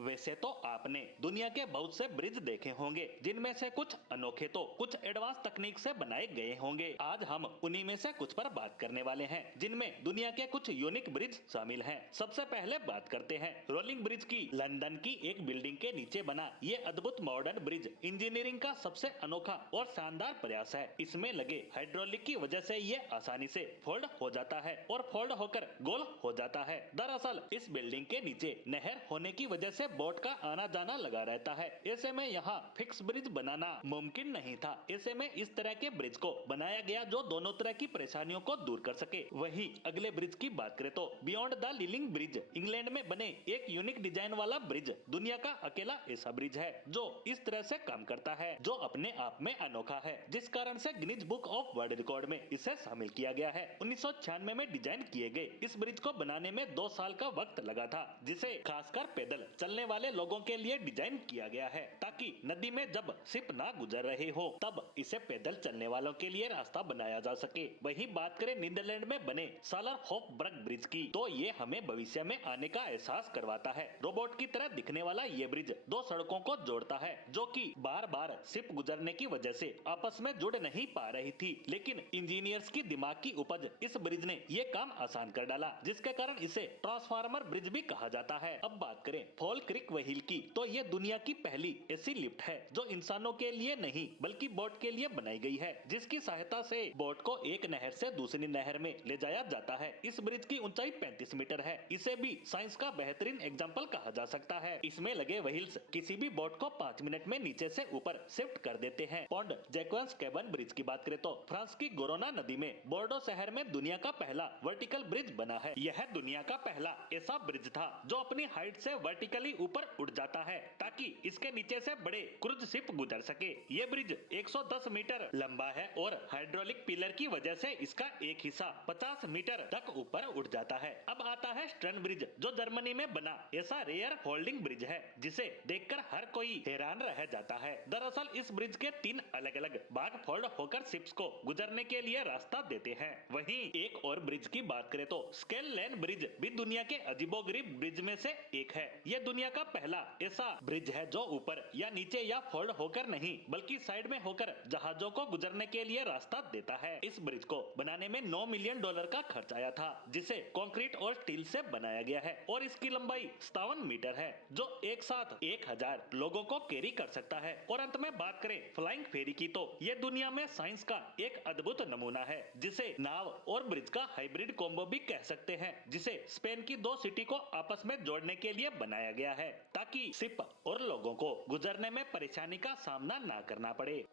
वैसे तो आपने दुनिया के बहुत से ब्रिज देखे होंगे, जिनमें से कुछ अनोखे तो कुछ एडवांस तकनीक से बनाए गए होंगे। आज हम उन्हीं में से कुछ पर बात करने वाले हैं, जिनमें दुनिया के कुछ यूनिक ब्रिज शामिल हैं। सबसे पहले बात करते हैं रोलिंग ब्रिज की। लंदन की एक बिल्डिंग के नीचे बना ये अद्भुत मॉडर्न ब्रिज इंजीनियरिंग का सबसे अनोखा और शानदार प्रयास है। इसमें लगे हाइड्रोलिक की वजह से ये आसानी से फोल्ड हो जाता है और फोल्ड होकर गोल हो जाता है। दरअसल इस बिल्डिंग के नीचे नहर होने की वजह से बोट का आना जाना लगा रहता है। ऐसे में यहाँ फिक्स ब्रिज बनाना मुमकिन नहीं था। ऐसे में इस तरह के ब्रिज को बनाया गया जो दोनों तरह की परेशानियों को दूर कर सके। वहीं अगले ब्रिज की बात करें तो बियॉन्ड द लीलिंग ब्रिज इंग्लैंड में बने एक यूनिक डिजाइन वाला ब्रिज दुनिया का अकेला ऐसा ब्रिज है जो इस तरह से काम करता है, जो अपने आप में अनोखा है, जिस कारण से Guinness book of world record में इसे शामिल किया गया है। 1996 में डिजाइन किए गए इस ब्रिज को बनाने में 2 साल का वक्त लगा था, जिसे खासकर पैदल चलने वाले लोगों के लिए डिजाइन किया गया है, ताकि नदी में जब शिप ना गुजर रहे हो तब इसे पैदल चलने वालों के लिए रास्ता बनाया जा सके। वही बात करें नीदरलैंड में बने सालर होफब्रग ब्रिज की, तो ये हमें भविष्य में आने का एहसास करवाता है। रोबोट की तरह दिखने वाला ये ब्रिज 2 सड़कों को जोड़ता है, जो कि बार बार शिप गुजरने की वजह से आपस में जुड़ नहीं पा रही थी, लेकिन इंजीनियर्स की दिमाग की उपज इस ब्रिज ने ये काम आसान कर डाला, जिसके कारण इसे ट्रांसफार्मर ब्रिज भी कहा जाता है। अब बात करें फॉल क्रिक व्हील की, तो ये दुनिया की पहली ऐसी लिफ्ट है जो इंसानों के लिए नहीं बल्कि बोट के लिए बनाई गई है, जिसकी सहायता से बोट को एक नहर से दूसरी नहर में ले जाया जाता है। इस ब्रिज की ऊंचाई 35 मीटर है। इसे भी साइंस का बेहतरीन एग्जाम्पल कहा जा सकता है। इसमें लगे व्हील्स किसी भी बोट को 5 मिनट में नीचे से ऊपर शिफ्ट कर देते हैं। पॉन्ड जैक्वेंस कैबन ब्रिज की बात करें तो फ्रांस की गोरोना नदी में बोर्डो शहर में दुनिया का पहला वर्टिकल ब्रिज बना है। यह दुनिया का पहला ऐसा ब्रिज था जो अपनी हाइट से वर्टिकली ऊपर उठ जाता है, ताकि इसके नीचे से बड़े क्रूज शिप गुजर सके। ये ब्रिज 110 मीटर लंबा है और हाइड्रोलिक पिलर की वजह से इसका एक हिस्सा 50 मीटर तक ऊपर उठ जाता है। अब आता है स्टर्न ब्रिज, जो जर्मनी में बना ऐसा रेयर फोल्डिंग ब्रिज है जिसे देखकर हर कोई हैरान रह जाता है। दरअसल इस ब्रिज के 3 अलग अलग भाग फोल्ड होकर शिप्स को गुजरने के लिए रास्ता देते हैं। वहीं एक और ब्रिज की बात करें तो स्केल लेन ब्रिज भी दुनिया के अजीबोगरीब ब्रिज में से एक है। यह दुनिया का पहला ऐसा ब्रिज है जो ऊपर या नीचे या फोल्ड होकर नहीं बल्कि साइड में होकर जहाजों को गुजरने के लिए रास्ता देता है। इस ब्रिज को बनाने में $9 मिलियन का खर्च आया था, जिसे कंक्रीट और स्टील से बनाया गया है और इसकी लंबाई 57 मीटर है, जो एक साथ 1000 लोगों को कैरी कर सकता है। और अंत में बात करें फ्लाइंग फेरी की, तो यह दुनिया में साइंस का एक अद्भुत नमूना है, जिसे नाव और ब्रिज का हाइब्रिड कॉम्बो भी कह सकते हैं, जिसे स्पेन की 2 सिटी को आपस में जोड़ने के लिए बनाया गया है, ताकि शिप और लोगों को गुजरने में परेशानी का सामना ना करना पड़े।